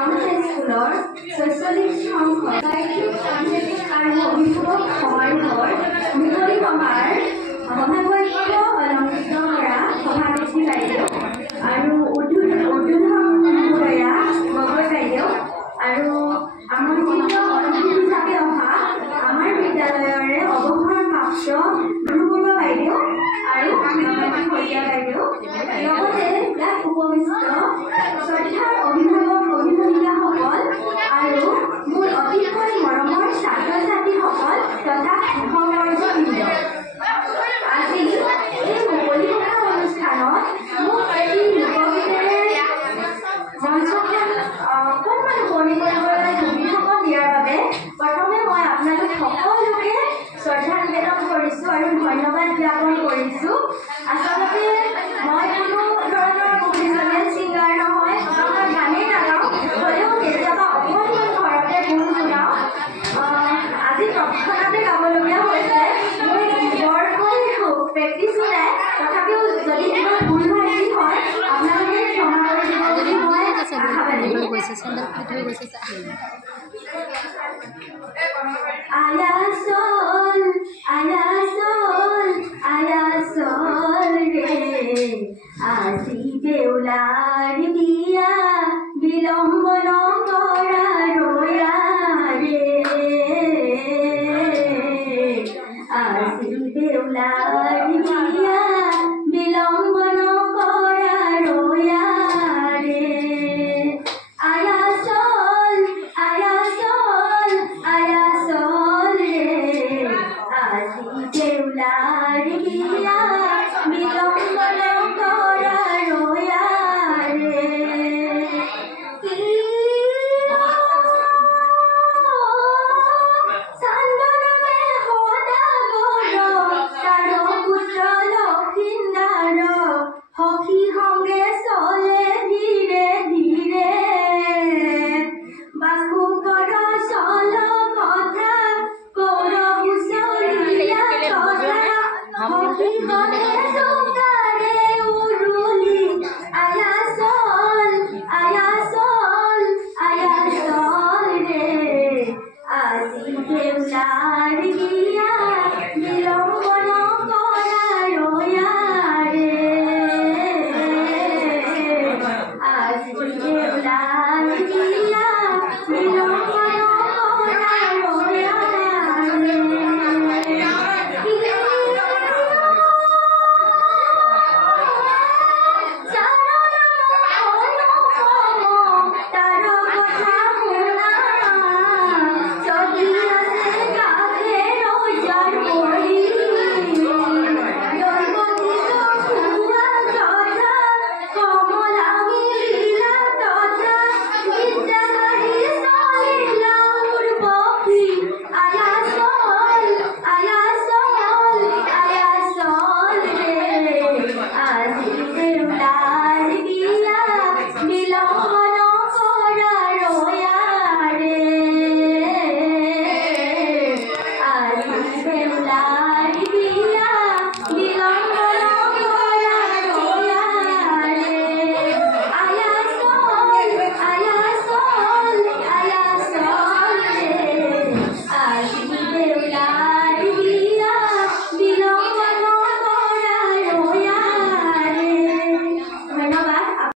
Town হাইস্কুলৰ ৪৬ সংখ্যক সাংস্কৃতিক আৰু অভিভাৱক সমাৰোহৰ মুকলি সভাৰ সভাপতিত্ব অলংকৃত কৰা সভানেত্ৰী বাইদেউ আৰু উদ্বোধন মহোদয়া গগৈ বাইদেউ আৰু আমন্ত্ৰিত অতিথি হিচাপে অহা আমাৰ বিদ্যালয়ৰে অৱসৰপ্ৰাপ্ত গুৰুবৰুৱা বাইদেউ আৰু শইকীয়া বাইদেউ লগতে ইয়াত উপবিষ্ট শ্ৰদ্ধাৰ অভিভাৱক অভিভাৱিকাসকল আৰু মোৰ অতিশয় মৰমৰ ছাত্ৰ ছাত্ৰীসকল তথা শিক্ষকবৰ্গবৃন্দ, আজি এই মুকলি সভা অনুষ্ঠানত মোক এটি লোকগীতেৰে মঞ্চখন অকণমান শুৱনি কৰিবলৈ সুবিধাকণ দিয়াৰ বাবে প্ৰথমে মই আপোনালোক সকলোকে শ্ৰদ্ধা নিবেদন কৰিছোঁ আৰু ধন্যবাদ জ্ঞাপন কৰিছোঁ। আচলতে মই কোনো ধৰণৰ প্ৰফেচনেল ছিংগাৰ নহয়, মই গানেই নাগাওঁ, হ'লেও কেতিয়াবা অকণমান ঘৰতে গুণ গুণাওঁ। আজি তৎক্ষণাতে গাবলগীয়া হৈছে, মোৰ বৰকৈ প্ৰেক্টিছো নাই, তথাপিও যদি কিবা ভুল ভ্ৰান্তি হয় আপোনালোকে ক্ষমা কৰি দিব বুলি মই আশাবাদী। আয়াসল ৰে আজি দেউলাৰ বিয়া বিলম্ব নকৰা ৰয়া ৰে আজি দেউলাৰ বিয়া বিলম্ব নকৰা ৰয়া ৰে আয়াসল ৰে আজি দেউলাৰ বিয়া বিলম্ব নকৰা ৰয়া ৰে চান্দনমে সদাগৰ তাৰ পুত্ৰ লক্ষিন্দাৰ সখী সংগে চলে ধীৰে ধীৰে বাসুকৰ চল কথা কৌৰ হুঁচৰিয়া কথা সখী সংগে জোকাৰে উৰুলি আয়াসল ৰে আজি দেউলাৰ বিয়া বিলম্ব নকৰা ৰয়া ৰে আজি দেউলাৰ বিয়া বিলম্ব